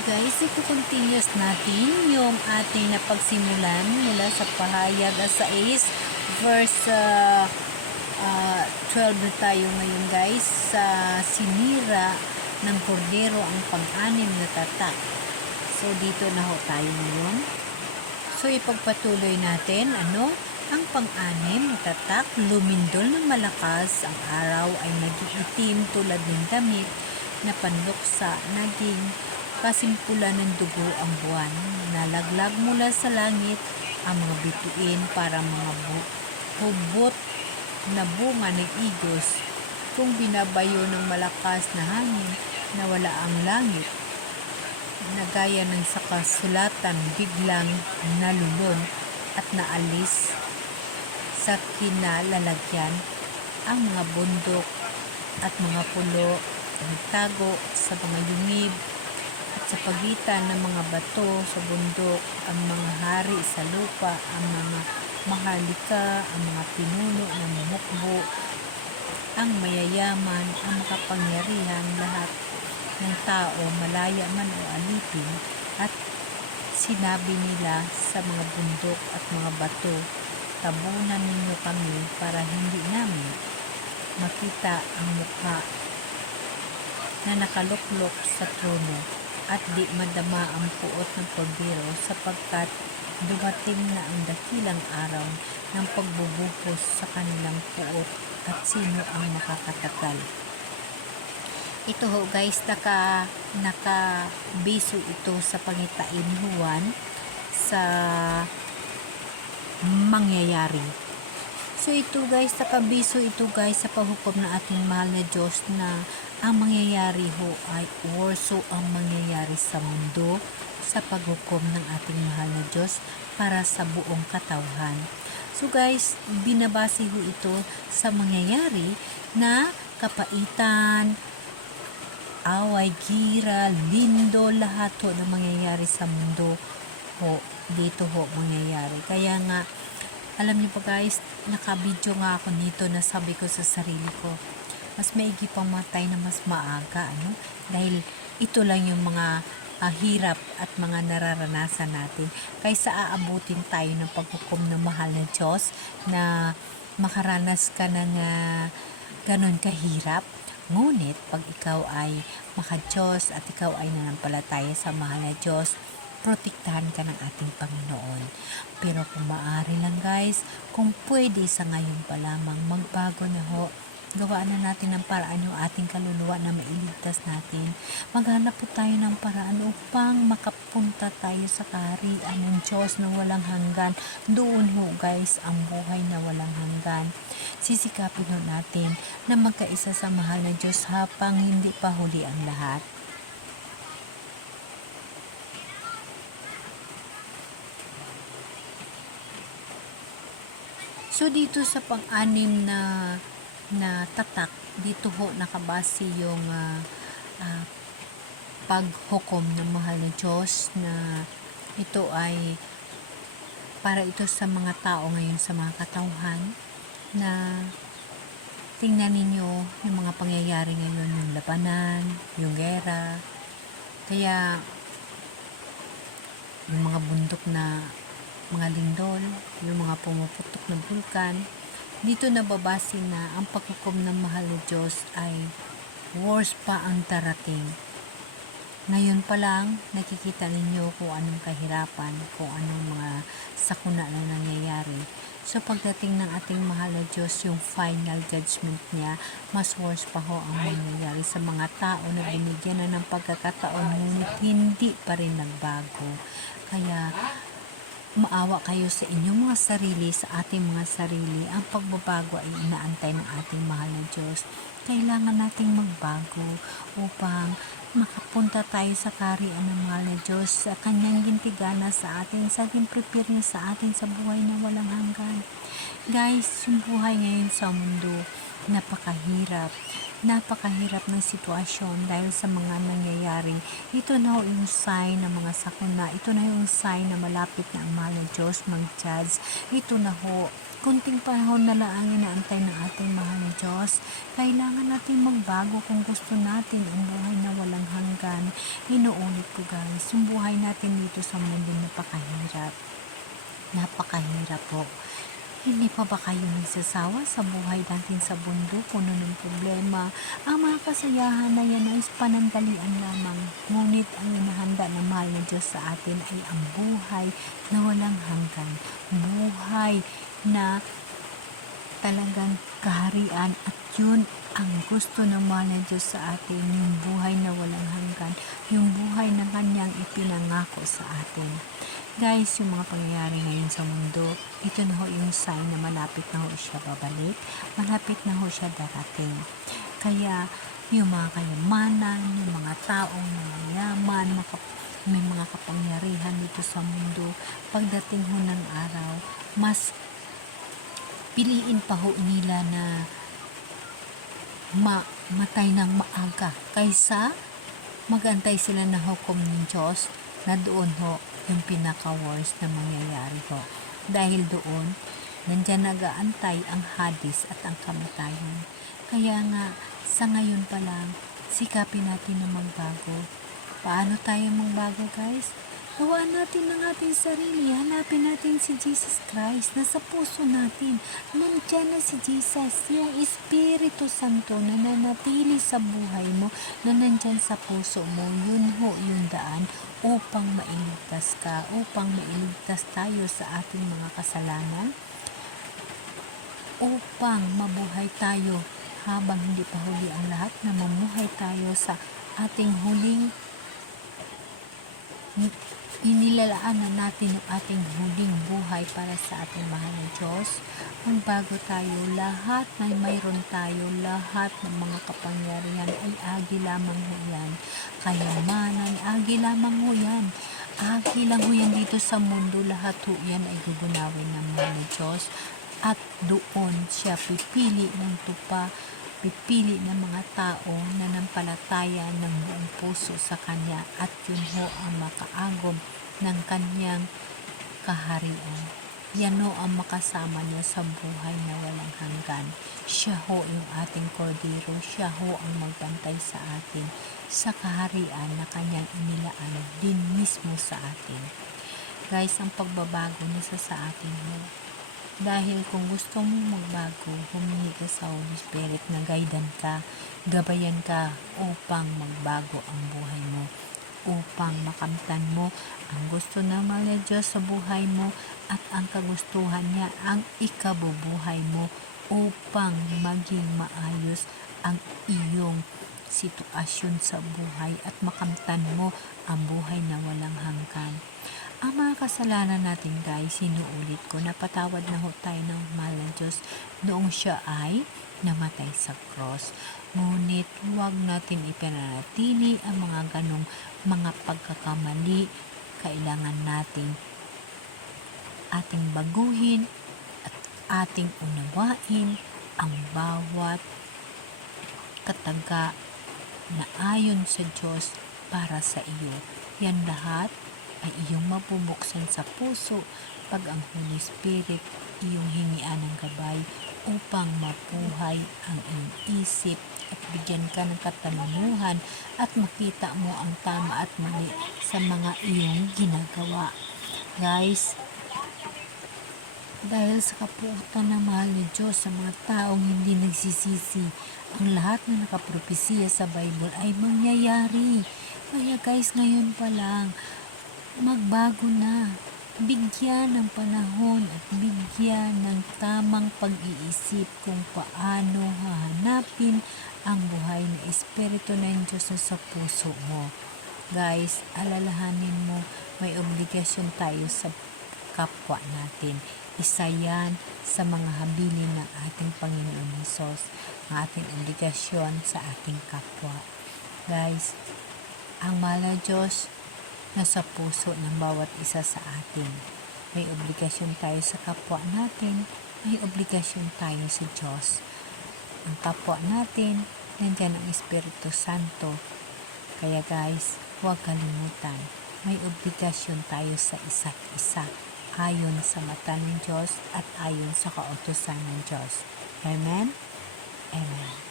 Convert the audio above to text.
guys, i-continuous natin yung ating napagsimulan mula sa pahayag 6 verse 12 na tayo ngayon guys, sa sinira ng kordero ang pang-anim na tatak. So dito na ho tayo ngayon. So ipagpatuloy natin, ang pang-anim na tatak, lumindol ng malakas, ang araw ay nag-iitim tulad ng damit na panluksa, naging kasimpulan ng dugo ang buwan, nalaglag mula sa langit ang mga bituin para mga hubot na bunga ng igos. Kung binabayo ng malakas na hangin, nawala ang langit, na gaya ng sa kasulatan biglang nalulon at naalis sa kinalalagyan ang mga bundok at mga pulo, nagtago sa mga yungib at sa pagitan ng mga bato sa bundok, ang mga hari sa lupa, ang mga maharlika, ang mga pinuno ng mukbo, ang mayayaman, ang makapangyarihan, lahat ng tao, malaya man o alipin, at sinabi nila sa mga bundok at mga bato, tabunan ninyo kami para hindi namin makita ang mukha na nakaluklok sa trono at di madama ang puot ng kordero, sapagkat dumating na ang dakilang araw ng pagbubuhos sa kanilang puot, at sino ang makakatagal. Ito ho guys, nakabiso ito sa pangitain ni Juan sa mangyayari. So ito guys, nakabiso ito guys sa paghukom ng ating mahal na Diyos, na ang mangyayari ho ay orso ang mangyayari sa mundo sa paghukom ng ating mahal na Diyos para sa buong katawhan. So guys, binabase ho ito sa mangyayari na kapaitan, away, gira, lindo, lahat ho na mangyayari sa mundo ho, dito ho mangyayari. Kaya nga, alam niyo pa guys, nakabidyo nga ako nito na sabi ko sa sarili ko, mas maigi pang matay na mas maaga, dahil ito lang yung mga hirap at mga nararanasan natin, kaysa aabutin tayo ng paghukom ng mahal na Diyos na makaranas ka ng ganon kahirap. Ngunit pag ikaw ay maka-Diyos at ikaw ay nanampalataya sa mahal na Diyos, protektahan ka ng ating Panginoon. Pero kung maaari lang guys, kung pwede sa ngayon pa lamang, magbago na ho. Gawaan na natin ng paraan yung ating kaluluwa na mailigtas natin. Maghanap po tayo ng paraan upang makapunta tayo sa kaharian ng Diyos na walang hanggan. Doon ho guys, ang buhay na walang hanggan. Sisikapin ho natin na magkaisa sa mahal na Diyos habang hindi pa huli ang lahat. So dito sa pang-anim na tatak, dito ho nakabase yung paghukom ng mahal na Diyos, na ito ay para ito sa mga tao ngayon, sa mga katauhan, na tingnan ninyo yung mga pangyayari ngayon, yung labanan, yung gera, kaya yung mga bundok na mga lindol, yung mga pumuputok na bulkan, dito nababase na ang paghukom ng mahal na Diyos ay worse pa ang darating. Ngayon pa lang, nakikita ninyo kung anong kahirapan, kung anong mga sakuna na nangyayari. So pagdating ng ating mahal na Diyos, yung final judgment niya, mas worse pa ho ang mangyayari sa mga tao na binigyan na ng pagkakataon, ngunit hindi pa rin nagbago. Kaya maawa kayo sa inyong mga sarili, sa ating mga sarili. Ang pagbabago ay inaantay ng ating mahal na Diyos. Kailangan nating magbago upang makapunta tayo sa kaharian ng mahal na Diyos, sa kanyang gintigana sa atin, sa ating prepare niya sa atin sa buhay na walang hanggan. Guys, yung buhay ngayon sa mundo, napakahirap ng sitwasyon dahil sa mga nangyayari. Ito na ho yung sign ng mga sakuna, ito na yung sign na malapit na ang mahal na Diyos mag-judge. Ito na ho Kunting panahon na lang ang inaantay ng ating mahal na Diyos. Kailangan natin magbago kung gusto natin ang buhay na walang hanggan. Inuulit ko guys, yung buhay natin dito sa mundo napakahirap. Napakahirap po. Hindi pa ba kayo nagsasawa sa buhay natin sa mundo, puno ng problema? Ang mga kasayahan na yan ay panandalian lamang. Ngunit ang inahanda ng mahal na Diyos sa atin ay ang buhay na walang hanggan. Buhay na talagang kaharian, at yun ang gusto ng mahal na Diyos sa atin, yung buhay na walang hanggan, yung buhay na kanyang ipinangako sa atin. Guys, yung mga pangyayari ngayon sa mundo, ito na ho yung sign na malapit na ho siya babalik, malapit na ho siya darating. Kaya yung mga kayamanan, yung mga taong mayaman, may mga kapangyarihan dito sa mundo, pagdating ho ng araw, mas piliin pa ho nila na matay ng maaga kaysa magantay sila na hukom ng Diyos, na doon ho yung pinaka-worst na mangyayari ho. Dahil doon, nandyan nag-aantay ang Hades at ang kamatayan. Kaya nga, sa ngayon pa lang, sikapin natin na magbago. Paano tayo magbago guys? Gawaan natin ng ating sarili. Hanapin natin si Jesus Christ. Nasa puso natin. Nandiyan na si Jesus. Yung Espiritu Santo na nanatili sa buhay mo, na nandyan sa puso mo. Yun ho yung daan upang mailigtas ka. Upang mailigtas tayo sa ating mga kasalanan. Upang mabuhay tayo habang hindi pa huli ang lahat, na mamuhay tayo sa ating huling inilalaan natin ang ating huling buhay para sa ating mahal na Diyos. Magbago tayo, lahat na mayroon tayo, lahat ng mga kapangyarihan ay agi lamang ho yan. Kayamanan, agi lamang ho yan. Agi lang ho yan dito sa mundo, lahat ho yan ay gugunawin ng mahal na Diyos. At doon siya pipili ng tupa, pipili ng mga tao na nampalataya ng buong puso sa Kanya, at yun ho ang makaagom ng Kanyang kaharian. Yan ho ang makasama niya sa buhay na walang hanggan. Siya ho yung ating kordero, siya ho ang magbantay sa atin sa kaharian na Kanyang inilaan din mismo sa atin. Guys, ang pagbabago nasa sa atin ho. Dahil kung gusto mong magbago, humingi ka sa Holy Spirit na guidean ka, gabayan ka upang magbago ang buhay mo, upang makamtan mo ang gusto ng mahal na Diyos sa buhay mo, at ang kagustuhan niya ang ikabubuhay mo, upang maging maayos ang iyong sitwasyon sa buhay at makamtan mo ang buhay na walang hanggan. Ang mga kasalanan natin guys, sinuulit ko, napatawad na ho tayo ng mahal na Diyos noong siya ay namatay sa cross. Ngunit huwag natin ipananatili ang mga ganong mga pagkakamali. Kailangan natin ating baguhin at ating unawain ang bawat kataga na ayon sa Diyos para sa iyo. Yan lahat ay iyong mabubuksan sa puso pag ang Holy Spirit iyong hingian ng gabay upang mabuhay ang iyong isip at bigyan ka ng katanunguhan at makita mo ang tama at mali sa mga iyong ginagawa. Guys, dahil sa kapuutan ng mahal ni Diyos sa mga taong hindi nagsisisi, ang lahat na nakapropesiya sa Bible ay mangyayari. Kaya guys, ngayon pa lang, magbago na. Bigyan ng panahon at bigyan ng tamang pag-iisip kung paano hahanapin ang buhay na Espiritu ng Diyos sa puso mo. Guys, alalahanin mo, may obligasyon tayo sa kapwa natin. Isa yan sa mga habilin ng ating Panginoon Hesus, ang ating obligasyon sa ating kapwa. Guys, ang mahal na Diyos nasa puso ng bawat isa sa atin. May obligasyon tayo sa kapwa natin, may obligasyon tayo sa Diyos. Ang kapwa natin, nandiyan ang Espiritu Santo. Kaya guys, huwag kalimutan, may obligasyon tayo sa isa't isa. ayon sa mata ng Diyos at ayon sa kautusan ng Diyos. Amen? Amen.